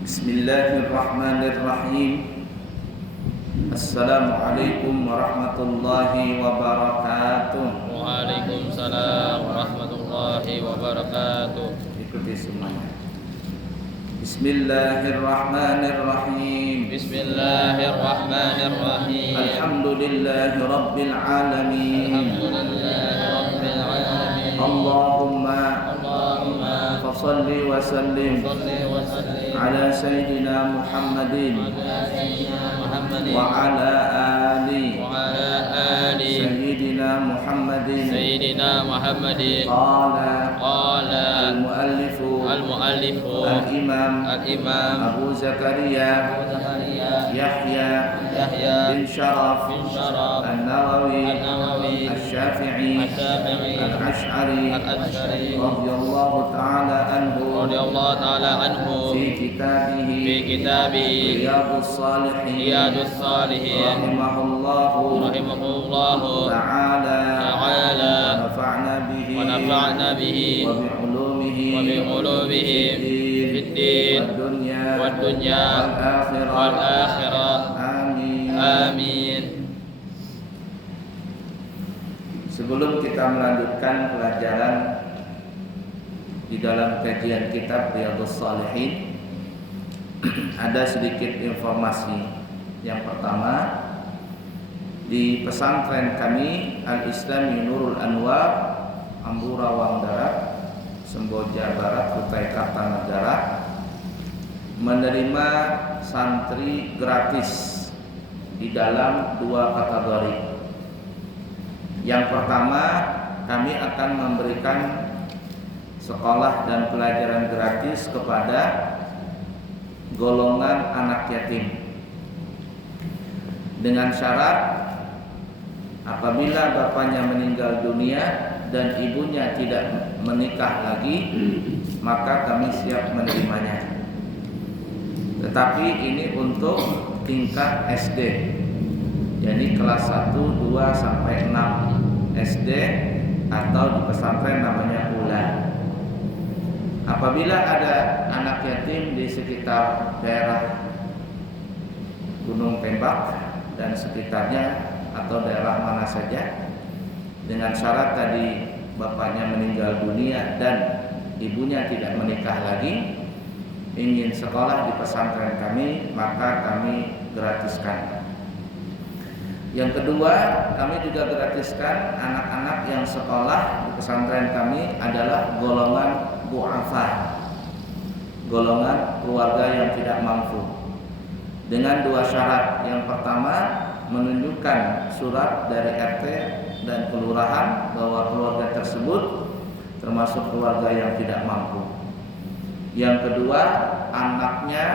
Bismillahirrahmanirrahim. Assalamualaikum warahmatullahi wabarakatuh. Waalaikumsalam warahmatullahi wabarakatuh. Ikuti semuanya. Bismillahirrahmanirrahim. Bismillahirrahmanirrahim. Alhamdulillahi rabbil alamin. Alhamdulillahi rabbil alamin. Allahumma fasalli wa sallim Shalli wa sallim ala sayyidina Muhammadin ala sayyidina Muhammadin wa ala ali wa ala ali sayyidina Muhammadin. sayyidina Muhammadin. Qala Qala al-muallifu al-muallifu al-imam al-imam Abu Zakaria Zakaria Yahya Yahya bin Sharaf bin Sharaf An-Nawawi An-Nawawi Asy-Syafi'i Asy-Syafi'i Al-Asy'ari Al-Asy'ari radhiyallahu ta'ala anhu radhiyallahu ta'ala anhu fi kitabihi fi kitabihi Riyadhus Shalihin Riyadhus Shalihin rahimahullahu ta'ala ta'ala wa nafa'na bihi wa nafa'na bihi wa bi'ulumihi wa bi'ulumihi fid din wad dunya wal akhirah. Amin. Amin. Sebelum kita melanjutkan pelajaran di dalam kajian kitab Riyadhus Shalihin, ada sedikit informasi. Yang pertama, di pesantren kami Al-Islami Nurul Anwar, Ambura Wangdarat, Semboja Barat, Kutai Kartanegara, menerima santri gratis di dalam dua kategori. Yang pertama, kami akan memberikan sekolah dan pelajaran gratis kepada golongan anak yatim, dengan syarat apabila bapaknya meninggal dunia dan ibunya tidak menikah lagi, maka kami siap menerimanya. Tetapi ini untuk tingkat SD, jadi kelas 1, 2 sampai 6 SD, atau di pesantren namanya ULA. Apabila ada anak yatim di sekitar daerah Gunung Tembak dan sekitarnya, atau daerah mana saja, dengan syarat tadi bapaknya meninggal dunia dan ibunya tidak menikah lagi, ingin sekolah di pesantren kami, maka kami gratiskan. Yang kedua, kami juga gratiskan anak-anak yang sekolah di pesantren kami adalah golongan du'afa, golongan keluarga yang tidak mampu, dengan dua syarat. Yang pertama, menunjukkan surat dari RT dan kelurahan bahwa keluarga tersebut termasuk keluarga yang tidak mampu. Yang kedua, anaknya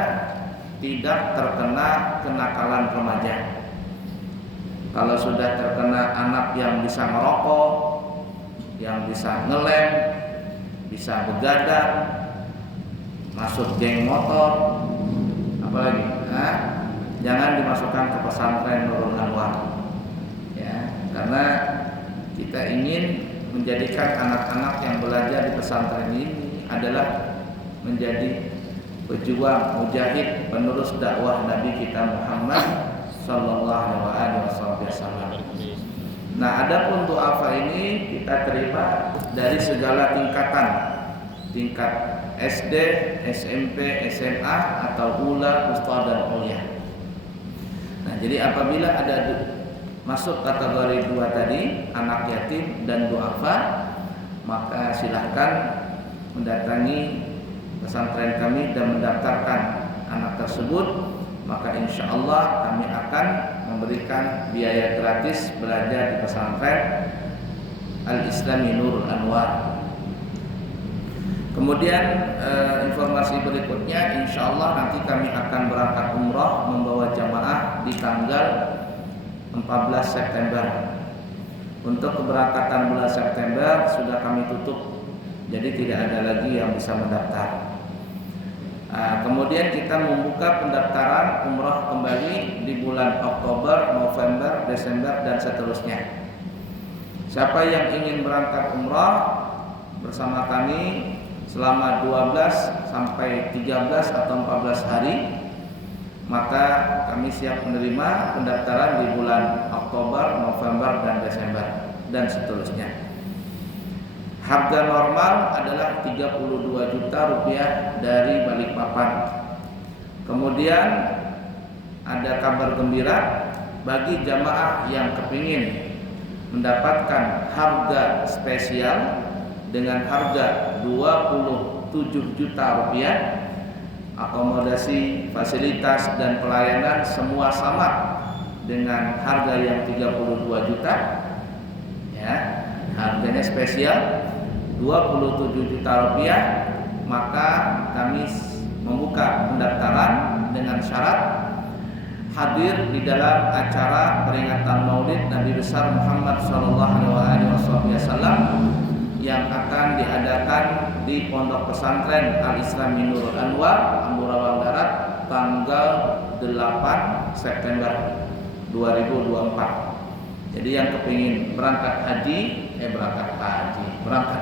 tidak terkena kenakalan remaja. Kalau sudah terkena anak yang bisa merokok, yang bisa ngelem, bisa begadang, masuk geng motor, apalagi, jangan dimasukkan ke pesantren Nurul Anwar, ya, karena kita ingin menjadikan anak-anak yang belajar di pesantren ini adalah menjadi pejuang, mujahid, penerus dakwah Nabi kita Muhammad sallallahu alaihi wasallam. Nah, adapun du'afa ini kita terima dari segala tingkatan, tingkat SD, SMP, SMA, atau ULA, Usta dan Ulia. Nah, jadi apabila ada masuk kategori dua tadi, anak yatim dan du'afa, maka silahkan mendatangi pesantren kami dan mendaftarkan anak tersebut. Maka insya Allah kami akan memberikan biaya gratis belajar di pesantren Al-Islami Nurul Anwar. Kemudian informasi berikutnya, insya Allah nanti kami akan berangkat umrah membawa jamaah di tanggal 14 September. Untuk keberangkatan bulan September sudah kami tutup, jadi tidak ada lagi yang bisa mendaftar. Kemudian kita membuka pendaftaran umrah kembali di bulan Oktober, November, Desember, dan seterusnya. Siapa yang ingin berangkat umrah bersama kami selama 12 sampai 13 atau 14 hari, maka kami siap menerima pendaftaran di bulan Oktober, November, dan Desember, dan seterusnya. Harga normal adalah 32 juta rupiah dari Balikpapan. Kemudian ada kabar gembira bagi jamaah yang kepingin mendapatkan harga spesial dengan harga 27 juta rupiah. Akomodasi, fasilitas, dan pelayanan semua sama dengan harga yang 32 juta. Ya, harganya spesial 27 juta rupiah. Maka kami membuka pendaftaran dengan syarat hadir di dalam acara peringatan Maulid Nabi besar Muhammad SAW yang akan diadakan di Pondok Pesantren Al-Islam Nurul Anwar, Ambarawa Barat, tanggal 8 September 2024. Jadi yang kepingin berangkat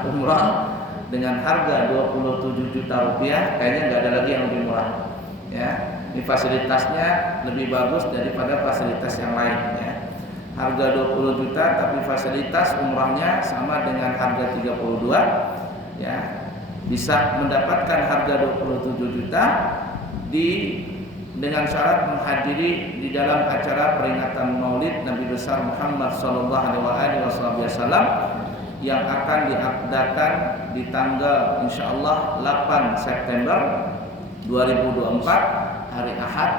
umrah dengan harga 27 juta rupiah, kayaknya nggak ada lagi yang lebih murah. Ya, ini fasilitasnya lebih bagus daripada fasilitas yang lain. Ya. Harga 20 juta tapi fasilitas umrahnya sama dengan harga 32. Ya, bisa mendapatkan harga 27 juta dengan syarat menghadiri di dalam acara peringatan Maulid Nabi besar Muhammad SAW yang akan diadakan di tanggal insyaallah 8 September 2024 hari Ahad.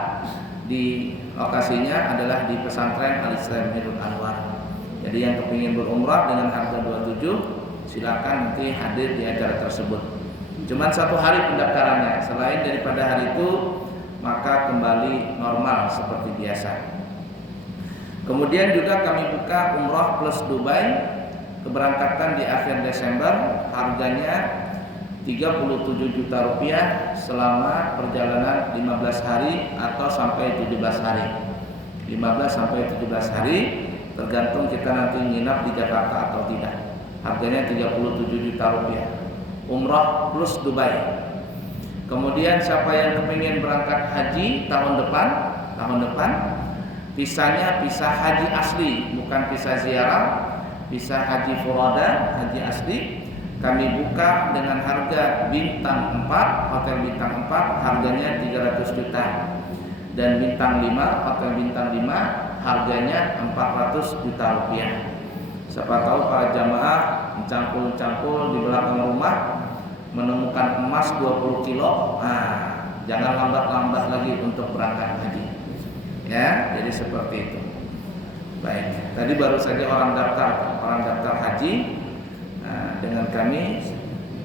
Di lokasinya adalah di pesantren Al-Islam Nurul Anwar. Jadi yang kepingin berumrah dengan harga 27 silakan nanti hadir di acara tersebut. Cuman 1 hari pendaftarannya. Selain daripada hari itu maka kembali normal seperti biasa. Kemudian juga kami buka umrah plus Dubai, keberangkatan di akhir Desember, harganya 37 juta rupiah selama perjalanan 15 hari atau sampai 17 hari. 15 sampai 17 hari tergantung kita nanti nginap di Jakarta atau tidak. Harganya 37 juta rupiah. Umrah plus Dubai. Kemudian siapa yang kepingin berangkat haji tahun depan, visanya visa haji asli, bukan visa ziarah, visa haji furada, haji asli. Kami buka dengan harga bintang 4, hotel bintang 4 harganya 300 juta. Dan bintang 5, hotel bintang 5 harganya 400 juta rupiah. Siapa tahu para jamaah mencangkul-cangkul di belakang rumah menemukan emas 20 kilo. Nah, jangan lambat-lambat lagi untuk berangkat haji. Ya, jadi seperti itu. Baik, tadi baru saja orang daftar haji. Nah, dengan kami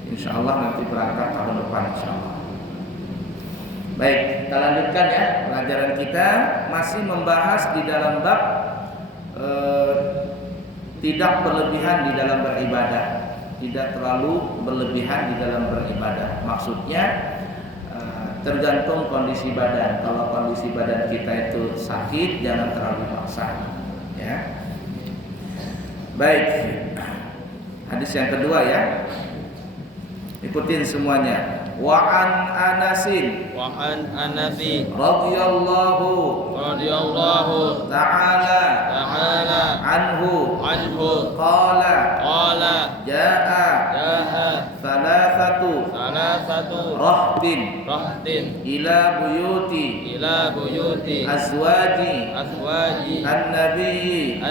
insya Allah nanti berangkat tahun depan insya Allah. Baik, kita lanjutkan ya pelajaran kita, masih membahas di dalam bab tidak berlebihan di dalam beribadah, tidak terlalu berlebihan di dalam beribadah. Maksudnya tergantung kondisi badan. Kalau kondisi badan kita itu sakit, jangan terlalu paksa ya. Baik, hadis yang kedua ya, ikutin semuanya. Wa an Anasin radhiyallahu ta'ala anhu qala jaa thalathatu rahtin ila buyuti azwaji an-nabi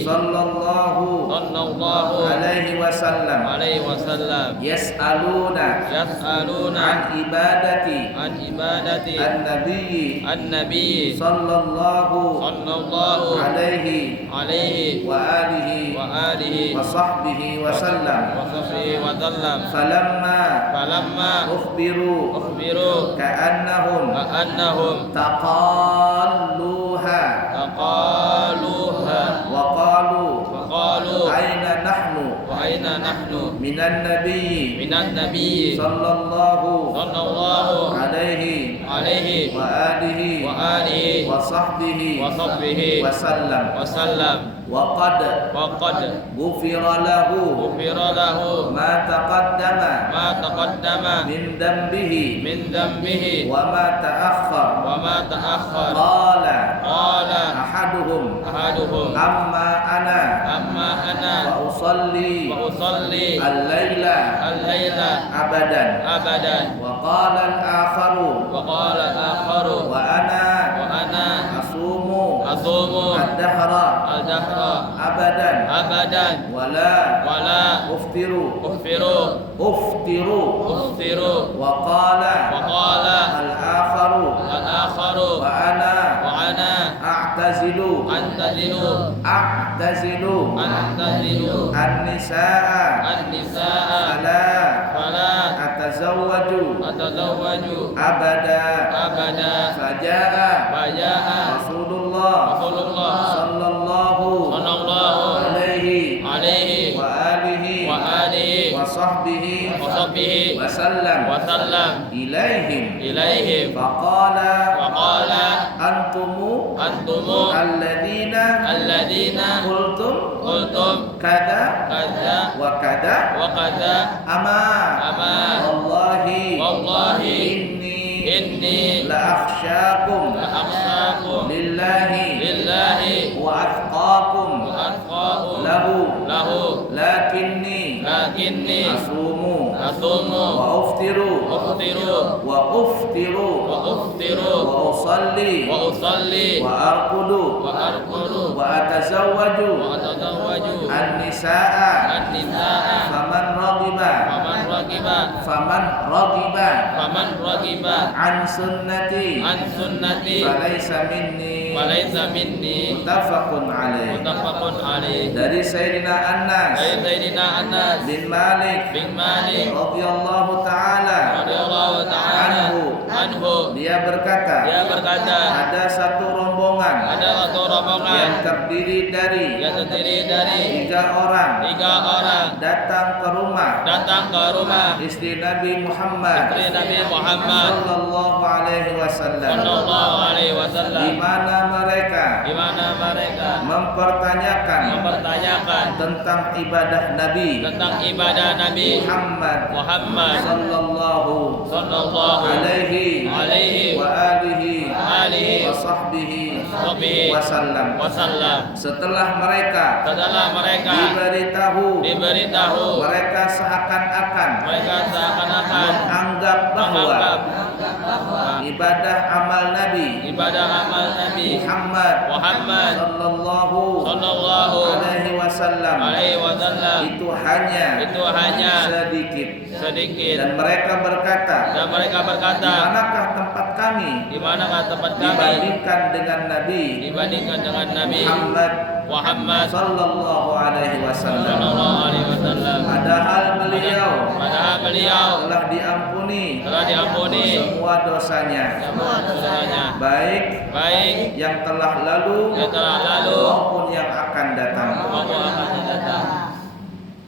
sallallahu alaihi wasallam yas'aluna an ibadati an-nabi sallallahu alaihi wa alihi wa sahbihi wa sallam. Falamma ukhbiru ka'annahum taqalluha wa qalu aina nahnu minan nabi sallallahu alaihi wa alihi wa sahbihi wa sallam. وقد غفر له ما تقدم من ذنبه وما تأخر قال أحدهم أما أنا فأصلي الليل أبدا وقال الآخر وأنا أصوم الدهر أبدا ولا أفطر وقال الآخر وأنا أعتزل النساء فلا أتزوج أبدا فجاء رسول الله صلى الله عليه وآله وصحبه وسلم إليهم فقال أنتم الذين قلتم كذا وكذا أما والله إني لأخشاكم لله وأتقاكم له لكني أصوم وأفطر وأصلي وأرقد وأتزوج النساء فمن رغب عن سنتي فليس مني متفق عليه. Dari Sayyidina Anas bin Malik radhiyallahu taala anhu, dia berkata ada satu rombongan yang terdiri dari 3 orang datang ke rumah istri Nabi Muhammad sallallahu alaihi wasallam, di mana mereka mempertanyakan tentang ibadah Nabi Muhammad sallallahu alaihi wa alihi wa sahbihi wasallam. Setelah mereka diberitahu mereka seakan-akan menganggap bahwa ibadah amal Nabi Muhammad sallallahu alaihi wasallam itu hanya sedikit. Dan mereka berkata, di manakah tempat kami dibandingkan dengan Nabi Muhammad sallallahu alaihi wasallam. Padahal beliau telah diampuni semua dosanya, baik yang telah lalu maupun yang akan datang.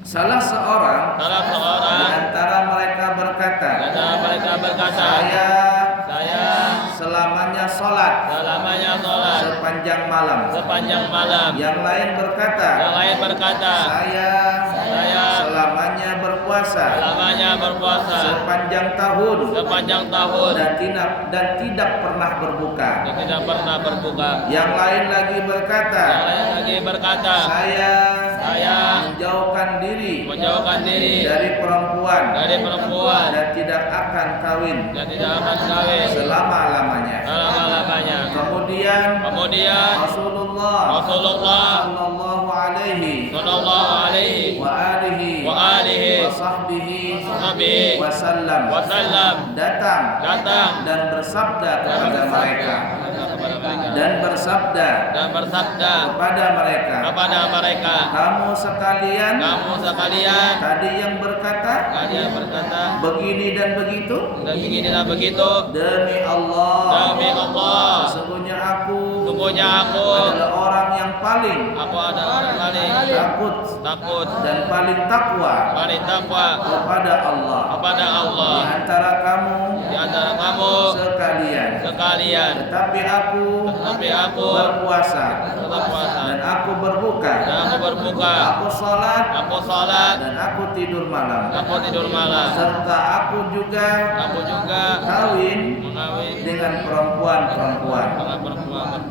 Salah seorang di antara mereka berkata, saya selamanya sholat sepanjang malam. Yang lain berkata, saya selamanya berpuasa sepanjang tahun dan tidak pernah berbuka. Yang lain lagi berkata, saya menjauhkan diri dari perempuan dan tidak akan kawin selama-lamanya. Kemudian Rasulullah sallallahu alaihi wa alihi wa sahbihi wasallam datang dan bersabda kepada mereka kepada mereka, kamu sekalian tadi yang berkata begini dan begitu, demi Allah sesungguhnya aku adalah orang yang paling takut dan paling takwa kepada Allah di antara kamu sekalian. kalian, tetapi aku berpuasa dan aku berbuka, aku sholat dan aku tidur malam, serta aku juga kawin dengan perempuan-perempuan.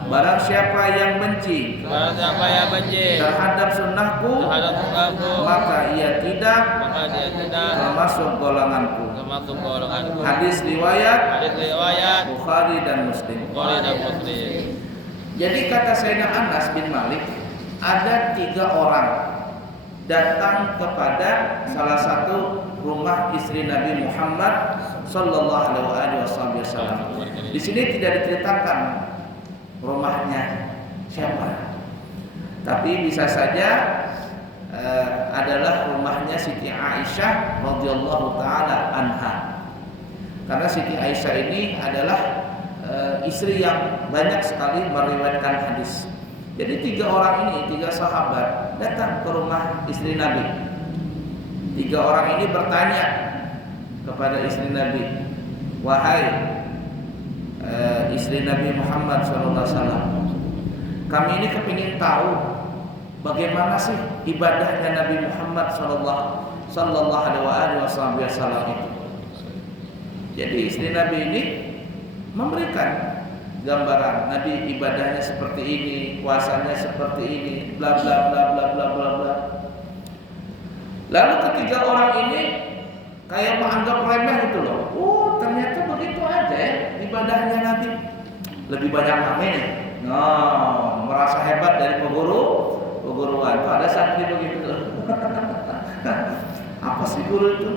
Barang siapa yang benci terhadap sunnahku, maka ia tidak termasuk golonganku. Hadis riwayat Bukhari dan Muslim. Jadi kata Sayyidina Anas bin Malik, ada 3 orang datang kepada salah satu rumah istri Nabi Muhammad sallallahu alaihi wasallam. Di sini tidak diceritakan rumahnya siapa, tapi bisa saja adalah rumahnya Siti Aisyah radhiyallahu taala anha. Karena Siti Aisyah ini adalah istri yang banyak sekali meriwayatkan hadis. Jadi 3 orang ini, 3 sahabat datang ke rumah istri Nabi. 3 orang ini bertanya kepada istri Nabi, wahai istri Nabi Muhammad SAW, kami ini kepingin tahu bagaimana sih ibadahnya Nabi Muhammad sallallahu alaihi wasallam itu. Jadi istri Nabi ini memberikan gambaran Nabi ibadahnya seperti ini, puasanya seperti ini, bla bla bla bla bla bla bla. Lalu ketiga orang ini kayak menganggap remeh gitu loh. Oh, ternyata begitu aja ya ibadahnya Nabi. Lebih banyak kami nih. Nah, merasa hebat dari peguruan. Tuh ada santri begitu tuh. Apa sih guru itu?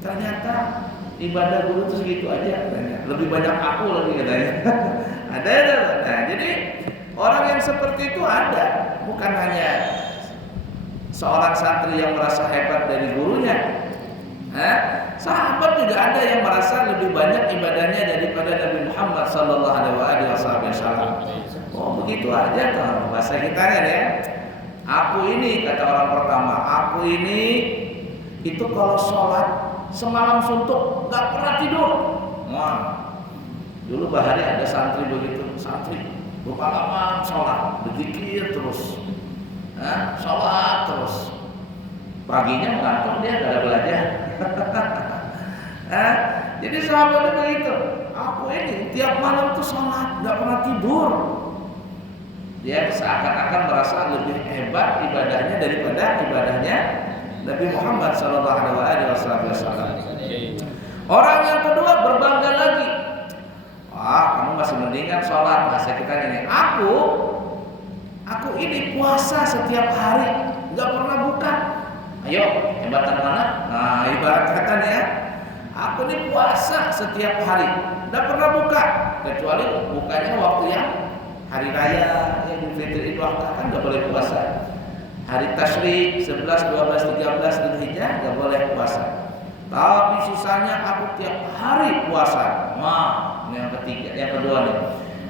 Ternyata ibadah guru itu segitu aja katanya. Lebih banyak aku lagi katanya. ada. Nah, jadi orang yang seperti itu ada, bukan hanya seorang santri yang merasa hebat dari gurunya. Sahabat juga ada yang merasa lebih banyak ibadahnya daripada Nabi Muhammad sallallahu alaihi wasallam. Oh, begitu aja tuh bahasa kita kan ya. Aku ini, kata orang pertama, aku ini itu kalau sholat semalam suntuk, gak pernah tidur. Wah, dulu bahari ada santri begitu, santri berpengalaman sholat, berzikir terus, sholat terus. Paginya mengantuk dia gak ada belajar. Jadi sahabatnya begitu. Aku ini tiap malam tuh sholat, gak pernah tidur. Dia seakan-akan merasa lebih hebat ibadahnya daripada ibadahnya Nabi Muhammad sallallahu alaihi wasallam. Orang yang kedua berbangga lagi. Kamu masih mendingan sholat. Bahasa kita ini, aku ini puasa setiap hari, nggak pernah buka. Ayo, hebatan mana? Nah, ibarat katanya ya, aku ini puasa setiap hari, nggak pernah buka, kecuali bukanya waktu yang hari raya, Idul Fitri, Idul Adha kan nggak boleh puasa. Hari Tasyrik 11, 12, 13 Dzulhijjah nggak boleh puasa. Tapi sisanya aku tiap hari puasa. Wah, ini yang ketiga, yang kedua nih.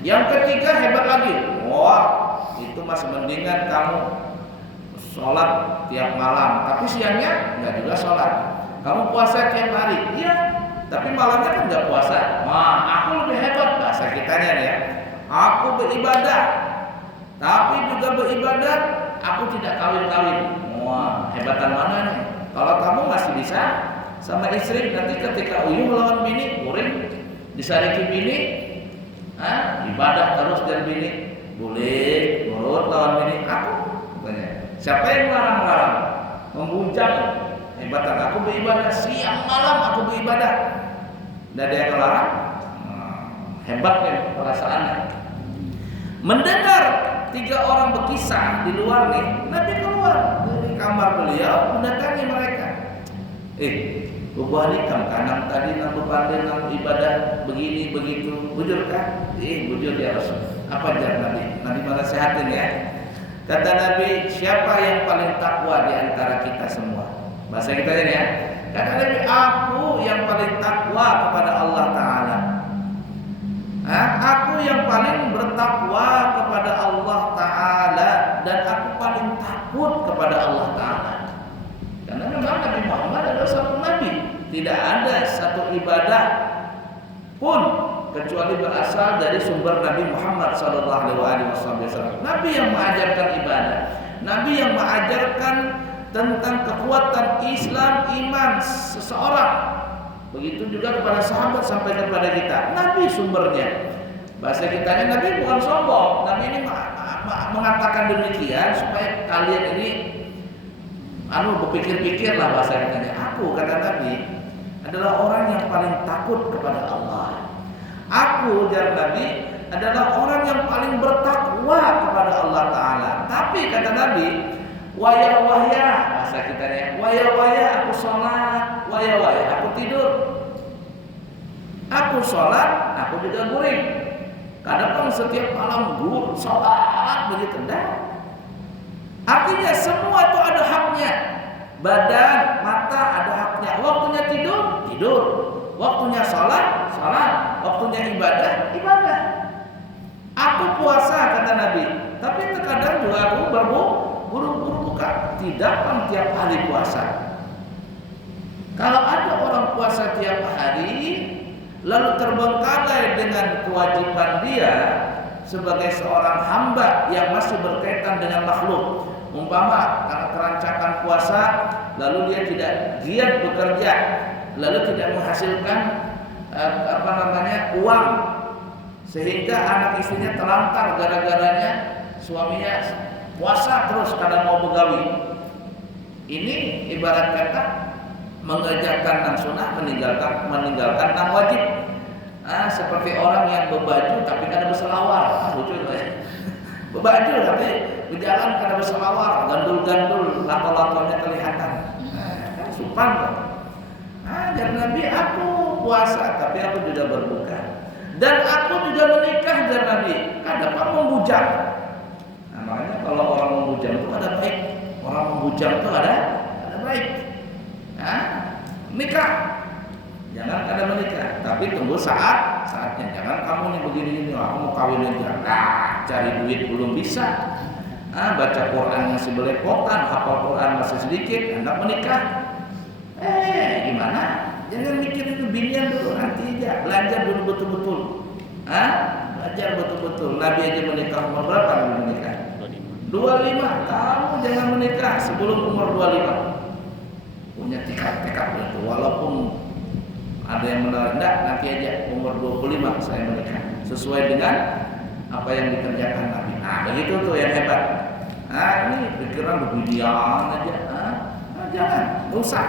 Yang ketiga hebat lagi. Wah, itu masih mendingan kamu sholat tiap malam, tapi siangnya nggak juga sholat. Kamu puasa tiap hari, iya, tapi malamnya kan nggak puasa. Wah, aku lebih hebat bahasa kitanya nih ya. Aku beribadah, tapi juga beribadah aku tidak kawin-kawin. Wah, hebatan mana nih? Kalau kamu masih bisa sama istri, nanti ketika uyuh lawan bini, uring disariki bini, ibadah terus dan bini, boleh nurut lawan bini. Aku tanya, siapa yang melarang-larang? Membujang hebatan aku beribadah, siang malam aku beribadah. Tidak ada yang melarang. Hebatnya perasaannya. Mendengar 3 orang berkisah di luar nih, Nabi keluar dari kamar beliau mendatangi mereka. Bubuh nikam kanang tadi nampu pandai nampu ibadah begini begitu, bujur kan? Bujur ya Rasul. Apa jar Nabi? Nabi malah sehatin ya. Kata Nabi, siapa yang paling takwa di antara kita semua? Bahasa kita ini ya. Kata Nabi, aku yang paling takwa kepada Allah Ta'ala. Aku yang paling bertakwa kepada Allah Ta'ala, dan aku paling takut kepada Allah Ta'ala. Karena memang Nabi Muhammad adalah satu Nabi. Tidak ada satu ibadah pun kecuali berasal dari sumber Nabi Muhammad SAW. Nabi yang mengajarkan ibadah, Nabi yang mengajarkan tentang kekuatan Islam, iman seseorang. Begitu juga kepada sahabat sampai kepada kita. Nabi sumbernya. Bahasa kitanya Nabi bukan sombong. Nabi ini mengatakan demikian supaya kalian ini berpikir-pikirlah bahasa kitanya. Aku, kata Nabi, adalah orang yang paling takut kepada Allah. Aku, ujar Nabi, adalah orang yang paling bertakwa kepada Allah Ta'ala. Tapi kata Nabi, waya-waya, bahasa kitanya, waya-waya aku sholat, waya-waya aku tidur. Aku sholat, aku juga guring. Kadang setiap malam sholat begitu. Artinya semua itu ada haknya. Badan, mata ada haknya. Waktunya tidur, tidur. Waktunya sholat, sholat. Waktunya ibadah, ibadah. Aku puasa, kata Nabi, tapi terkadang juga aku berbuka. Tidak kan tiap hari puasa. Kalau ada orang puasa tiap hari, lalu terbengkalai dengan kewajiban dia sebagai seorang hamba yang masih berkaitan dengan makhluk. Umpama karena kerancakan puasa, lalu dia tidak giat bekerja, lalu tidak menghasilkan uang, sehingga anak istrinya terlantar gara-garanya suaminya puasa terus kadang mau begawi. Ini ibarat kata mengerjakan nang sunnah, meninggalkan nang wajib. Seperti orang yang berbaju tapi kada berselawar. Lucu ya. Berbaju tapi berjalan kada berselawar, gandul-gandul, lato-latonya kelihatan. Kan supan kan. Ajar Nabi, aku puasa tapi aku juga berbuka. Dan aku juga menikah, ajar Nabi. Kada apa membujang. Makanya kalau orang membujang itu ada baik. Orang membujang itu ada baik. Nikah. Jangan kada menikah, tapi tunggu saatnya. Jangan kamu nih begini-begini, aku mau kawin aja. Cari duit belum bisa. Baca Quran masih belepotan, hafal Quran masih sedikit, hendak menikah. Gimana? Jangan mikir itu binian dulu, nanti aja. Belajar dulu betul-betul. Belajar betul-betul. Nabi aja menikah umur berapa Nabi menikah? 25. Kamu jangan menikah sebelum umur 25. Punya tekad itu. Walaupun ada yang menarik, nanti aja umur 25 saya menikah. Sesuai dengan apa yang dikerjakan Nabi. Begitu tuh yang hebat. Ini pikiran beginian aja. Jangan, rusak.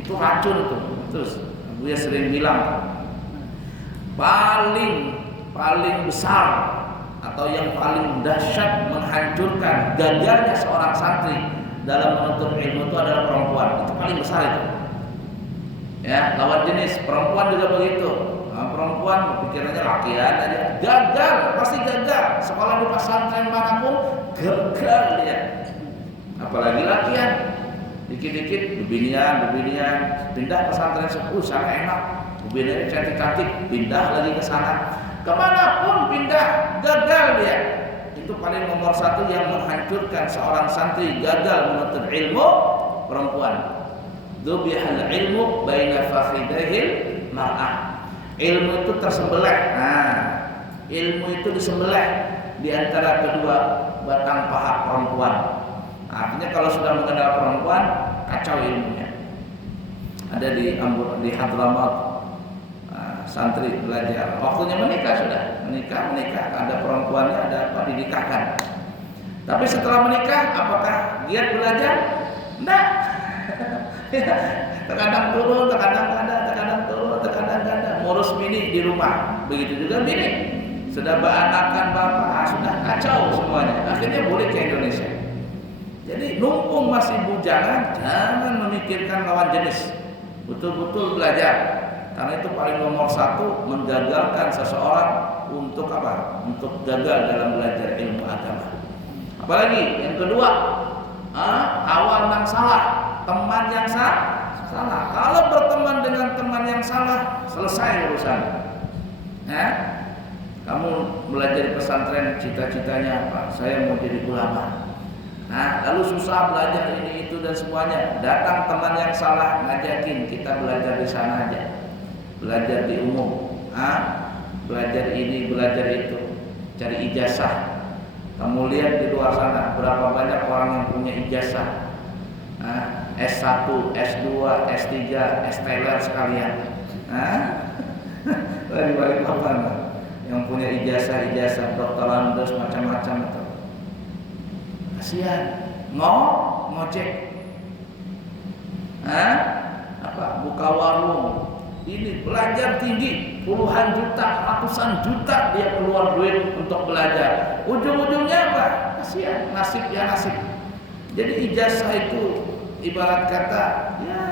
Itu racun tuh. Terus Buya sering bilang paling besar atau yang paling dahsyat menghancurkan gagalnya seorang santri dalam menuntut ilmu itu adalah perempuan. Itu paling besar itu. Ya, lawan jenis perempuan juga begitu. Perempuan pikirannya lakian aja, gagal, pasti gagal. Sekolah di pesantren manapun gagal dia. Apalagi lakian. Dikit-dikit bebinian, pindah pesantren sepuh, sana enak. Bebinian cantik-cantik, pindah lagi ke sana. Kemanapun pindah, gagal dia. Itu paling nomor satu yang menghancurkan seorang santri gagal menuntut ilmu, perempuan. Dzubihal ilmu baina fakhidahil mar'ah. Ilmu itu tersembelih. Ilmu itu disembelih di antara kedua batang paha perempuan. Artinya kalau sudah mengenal perempuan, kacau ilmunya. Ada di Hadramaut, santri belajar. Waktunya menikah sudah, menikah. Ada perempuannya, ada apa dinikahkan. Tapi setelah menikah, apakah giat belajar? Enggak. Terkadang turun, terkadang ganda. Ngurus bini di rumah. Begitu juga bini. Sudah beranakan bapak, sudah kacau semuanya. Akhirnya balik ke Indonesia. Jadi mumpung masih bujangan, jangan memikirkan lawan jenis. Betul-betul belajar. Karena itu paling nomor satu menggagalkan seseorang untuk apa? Untuk gagal dalam belajar ilmu agama. Apalagi yang kedua, awal yang salah, teman yang salah. Kalau berteman dengan teman yang salah, selesai urusan. Kamu belajar di pesantren, cita-citanya apa? Saya mau jadi ulama. Lalu susah belajar ini itu dan semuanya. Datang teman yang salah ngajakin kita belajar di sana aja, belajar di umum. belajar ini, belajar itu, cari ijazah. Kamu lihat di luar sana berapa banyak orang yang punya ijazah, S1, S2, S3, S-Teller sekalian. Dari Balikpapan yang punya ijazah doktorandos macam-macam itu. Kasihan, ngojek, buka warung. Ini belajar tinggi, puluhan juta, ratusan juta dia keluar duit untuk belajar. Ujung-ujungnya apa? Kasihan, nasib ya nasib. Jadi ijazah itu ibarat kata ya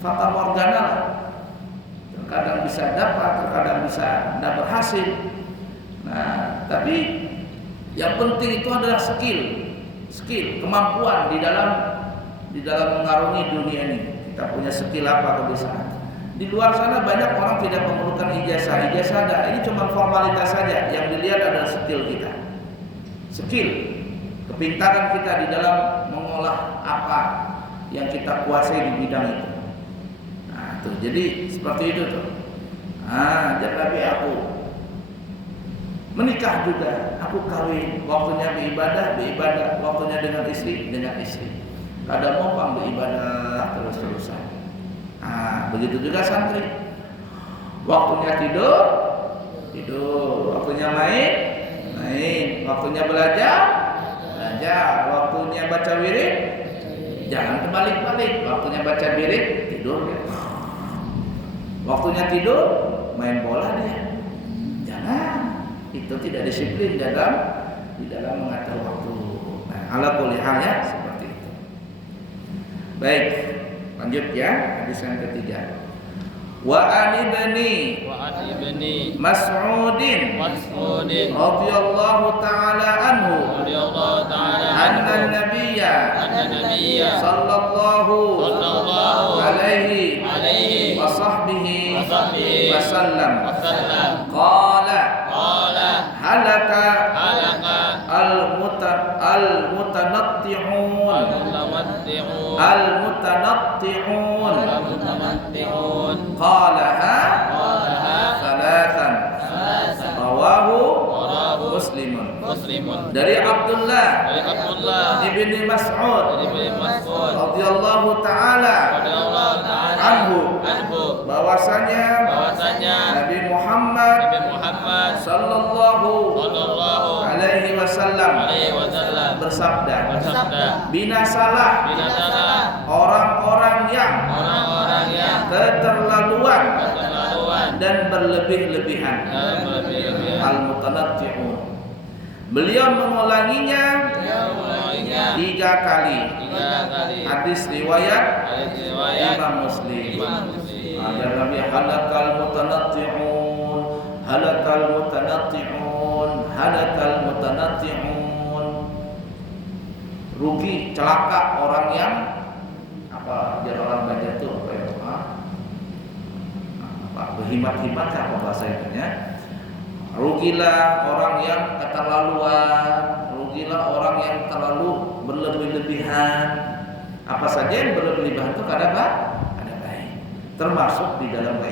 fata morgana lah. Terkadang bisa dapat, terkadang bisa tidak berhasil. Nah, tapi yang penting itu adalah skill, kemampuan di dalam mengarungi dunia ini. Kita punya skill apa, kebiasaan. Di luar sana banyak orang tidak memerlukan ijazah. Ijazah ada, ini cuma formalitas saja. Yang dilihat adalah skill kita. Skill, kepintaran kita di dalam mengolah apa yang kita kuasai di bidang itu. Nah, tuh, jadi seperti itu tuh. Jadi aku menikah juga, aku kawin, waktunya beribadah, waktunya dengan istri. Kadang mau beribadah terus-terusan. Begitu juga santri. Waktunya tidur, waktunya main, waktunya belajar, waktunya baca wirid, jangan kebalik-balik. Waktunya baca wirid, tidur. Waktunya tidur, main bola dia. Jangan. Itu tidak disiplin di dalam mengatur waktu. Ala kulli hal ya seperti itu. Baik. Lanjut ya, hadis yang ketiga. Wa an ibni Mas'udin radhiyallahu ta'ala anhu anna nabiyya sallallahu alaihi wa sahbihi wa sallam qala halaka al-mutanatti'un qalaha salatan rawahu Muslimun. Dari Abdullah ibni Mas'ud radhiyallahu ta'ala anhu bahwasanya Nabi Muhammad sallallahu alaihi wasallam bersabda, binasalah orang-orang yang keterlaluan dan berlebih-lebihan. Al-mutanatti'un. Beliau mengulanginya 3 kali. Hadis riwayat Imam Muslim. Ada Nabi halakal mutanatti'un. Rugi, celaka orang yang biar orang baca itu berhimat-himat apa bahasa itunya. Rugilah orang yang keterlaluan, rugilah orang yang terlalu berlebih-lebihan. Apa saja yang berlebih-lebihan itu ada baik. Termasuk di dalam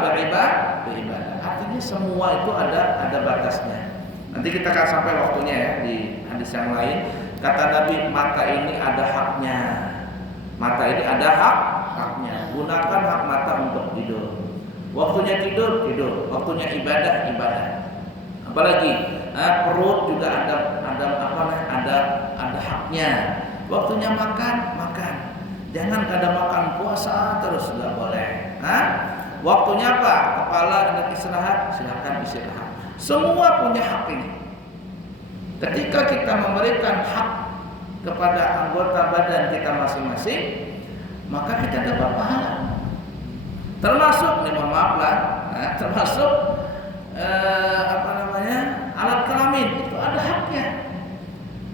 beribadah. Artinya semua itu ada batasnya. Nanti kita akan sampai waktunya ya di hadis yang lain. Kata Nabi, mata ini ada haknya. Gunakan hak mata untuk tidur. Waktunya tidur. Waktunya ibadah. Apalagi perut juga ada haknya. Waktunya makan. Jangan kada makan puasa terus, tidak boleh. Waktunya apa? Kepala hendak istirahat, silakan istirahat. Semua punya hak ini. Ketika kita memberikan hak kepada anggota badan kita masing-masing, maka kita dapat pahala. Termasuk, termasuk alat kelamin itu ada haknya.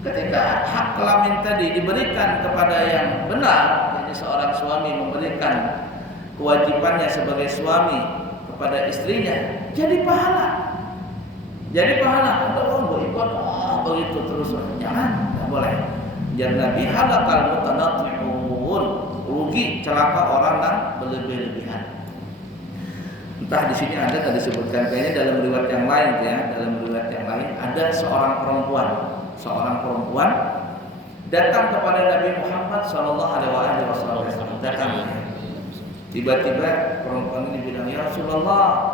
Ketika hak kelamin tadi diberikan kepada yang benar, jadi seorang suami memberikan kewajibannya sebagai suami kepada istrinya, jadi pahala. Untuk orang berikut begitu terus, jangan, tidak boleh. Jangan Nabi halakal mutanatti'un, rugi, celaka orang yang berlebih-lebihan. Entah di sini ada tadi disebutkan kayaknya dalam riwayat yang lain ya, dalam riwayat yang lain ada seorang perempuan datang kepada Nabi Muhammad Shallallahu Alaihi Wasallam. Datang. Tiba-tiba perempuan ini bilang, ya Rasulullah,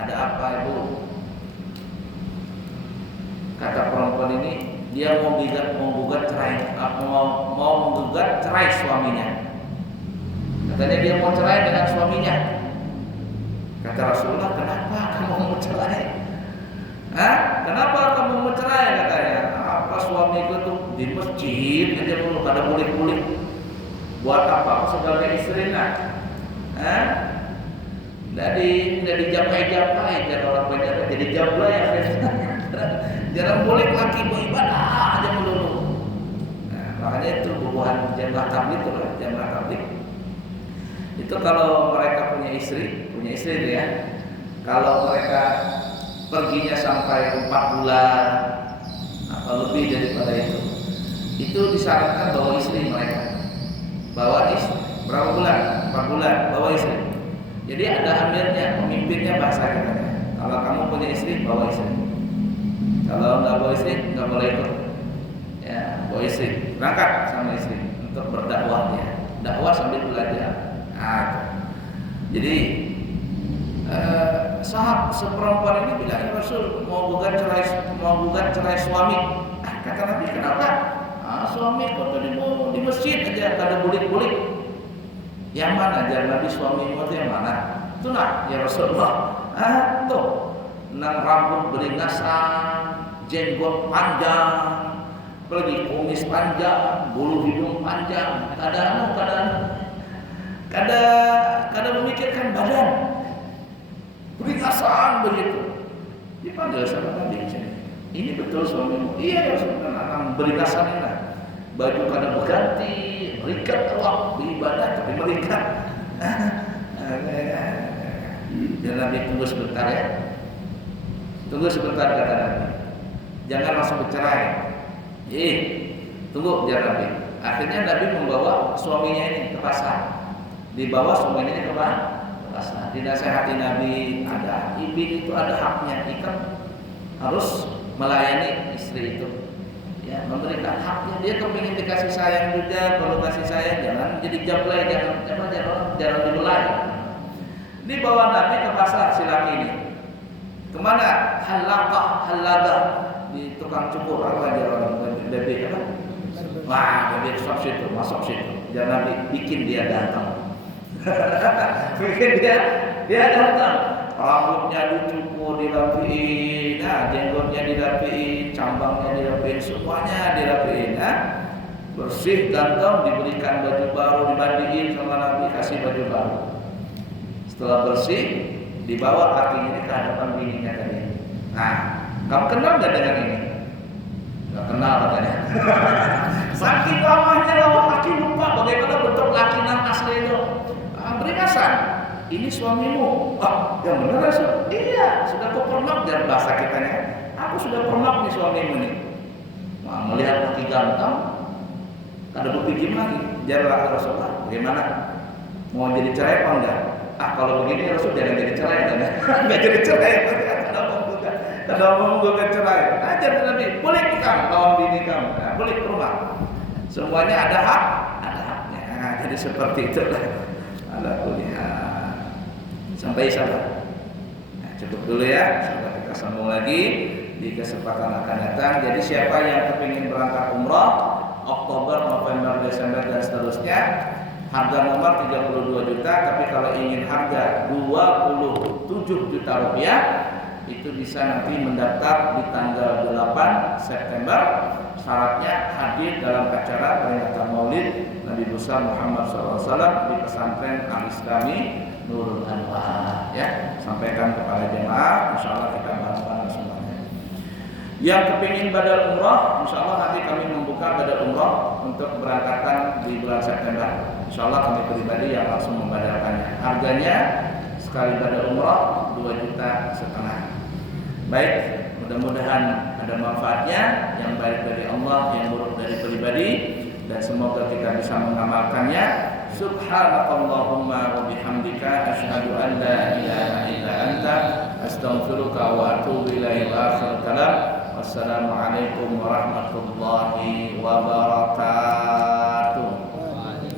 ada apa ibu? Kata perempuan ini, dia mau menggugat cerai suaminya. Katanya dia mau cerai dengan suaminya. Kata Rasulullah, kenapa kamu mau cerai? Kenapa kamu mau cerai? Katanya, apa suamiku tuh di masjid aja dulu pada bulik-bulik. Buat apa? Sebagai istrinya. Nggak dijapai-japai dan orang banyak jadi jablay ya. Jangan boleh laki beribadah aja melulu. Makanya itu bubuhan jamaah tabligh itu lah, jamaah tabligh. Itu kalau mereka punya istri itu ya. Kalau mereka perginya sampai 4 bulan atau lebih daripada itu disarankan bawa istri mereka. Bawa istri berapa bulan? 4 bulan bawa istri. Jadi ada amirnya, pemimpinnya bahasa kita. Kalau kamu punya istri, bawa istri. Kalau nggak bawa istri, nggak boleh ikut. Ya, bawa istri, berangkat sama istri untuk berdakwah dia. Dakwah sambil belajar. Jadi seperempuan ini bilang, ya Rasul mau gugat cerai suami. Kata Nabi, kenapa? Suamiku tadi mau di masjid aja, kada bulik-bulik. Yang mana ajar Nabi suamimu itu yang mana? Itu nak, ya Rasulullah. Tuh, nang rambut beringasan, jenggot panjang, apalagi kumis panjang, bulu hidung panjang, kadang memikirkan badan, beringasan begitu. Dipanggil sama Nabi, ini betul suamimu? Iya ya Rasulullah, nang beringasan ini. Baju kadang berganti, berikat Allah beribadah tapi berikat. Dan Nabi tunggu sebentar ya. Tunggu sebentar kata Nabi. Jangan langsung bercerai. Tunggu dia Nabi. Akhirnya Nabi membawa suaminya ini ke pasar. Dibawa suaminya ini ke pasar. Dinasehati Nabi, ada ibin itu ada haknya, ikan harus melayani istri itu. Ya, memberikan haknya. Dia kepingin dikasih sayang juga. Kalau kasih sayang jangan jadi jablay, jangan dimulai. Dibawa Nabi ke pasar si laki ini. Kemana? Halaga di tukang cukur apa aja orang bebek apa? Wah, bebek shop situ, masuk situ. Jangan Nabi bikin dia datang. Bikin dia datang. Rambutnya dicukur, dirapiin, jenggotnya dirapiin, cambangnya dirapiin, semuanya dirapiin, bersih, ganteng, diberikan baju baru, dimandiin sama Nabi, kasih baju baru. Setelah bersih, dibawa kakinya ini ke hadapan bininya tadi. Kamu kenal nggak dengan ini? Nggak kenal katanya. Saking lamanya laki lupa bagaimana bentuk laki yang asli itu. Beringasan. Ini suamimu. Yang benar Rasul? Iya, sudah kau permak dari bahasa kitanya. Aku sudah permak nih suamimu nih. Melihat laki ganteng, ada berpikir lagi. Jarlah Rasulullah, bagaimana? Mau jadi cerai apa enggak? Kalau begini Rasul jangan jadi cerai kan? Enggak jadi cerai. Kalau mau menggugat cerai, ajar Nabi, boleh kamu lawan bini kamu, boleh ke rumah. Semuanya ada haknya. Jadi seperti itulah. Ala kuliah. Sampai sahabat. Cukup dulu ya. Sahabat, kita sambung lagi di kesempatan akan datang. Jadi siapa yang kepingin berangkat umrah Oktober, November, Desember dan seterusnya, harga nomor 32 juta. Tapi kalau ingin harga 27 juta rupiah, itu bisa nanti mendaftar di tanggal 8 September. Syaratnya hadir dalam acara peringatan Maulid Nabi besar Muhammad SAW di pesantren Al-Islami Nurul Anwar. Ya, sampaikan kepada jemaah. Insyaallah kita bantu semuanya. Yang kepingin badal umrah, insyaallah nanti kami membuka badal umrah untuk keberangkatan di bulan September. Insyaallah kami pribadi yang langsung membadalkannya. Harganya sekali badal umrah 2,5 juta. Baik, mudah-mudahan ada manfaatnya, yang baik dari Allah, yang buruk dari pribadi, dan semoga kita bisa mengamalkannya Subhanakallahumma wa bihamdika asyhadu an la ilaha illa anta astaghfiruka wa atubu ilaika. Akhir kalam. Wassalamualaikum warahmatullahi wabarakatuh.